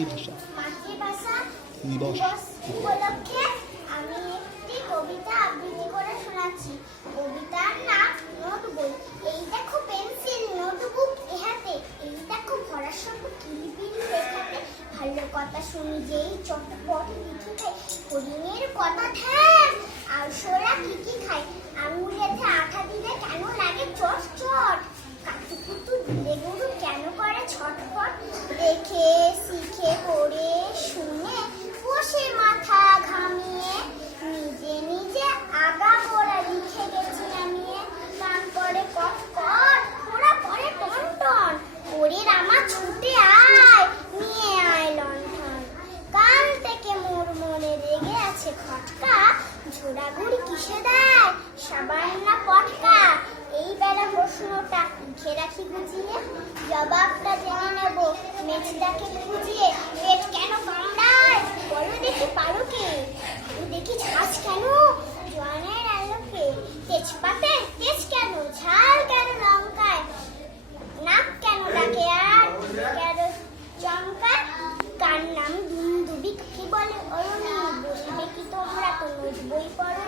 মাতৃভাষা দিবস উপলক্ষে আমি একটি কবিতা আবৃত্তি করে শোনাচ্ছি। কবিতার নাম নোটবই। এই দেখো পেন্সিল নোটবুক এহাতে, এই দেখো ভরার সঙ্গে কিলিবিলি লেখাতে, ভালো কথা শুনি যেই চটপট লিখিতে, হরিণের কথা ধ্যান আর সোলা কি কি খায়, আঙুলেতে আঠা দিলে কেন লাগে চট চট, কাতুকুতু দিলে গরু কেন করে ছটফট, দেখে শিখে পড়ে শুনে বসে মাথা ঘামিয়ে, নিজে নিজে আগা গোড়া লিখে গেছি নামিয়ে, কান করে কট কট ওরা পরে টন টন, ওরে রামা ছুটে আয় নিয়ে আয় লণ্ঠন, কাল থেকে মোর মনে রেগে আছে খটকা, ঝোড়াঘুড়ি কিসে দেয় সাবান না পটকা, এই বেলা প্রশ্নটা লিখে রাখি বুঝিয়ে, জবাবটা জেনে নেব মেজদাকে খুঁজিয়ে, পেট কেন কামড়ায় বলো দেখি পারো কে, দেখি ঝাঁজ কেন জোয়ানের আলোকে, তেজপাতে তেজ কেন ঝাল কেন লঙ্কায়, নাক কেন ডাকে আর কেন চমকায়, কার নাম দুন্দুবি কি বলে অরুণী, বলবে কি তোমরা কোনো বই পড়ো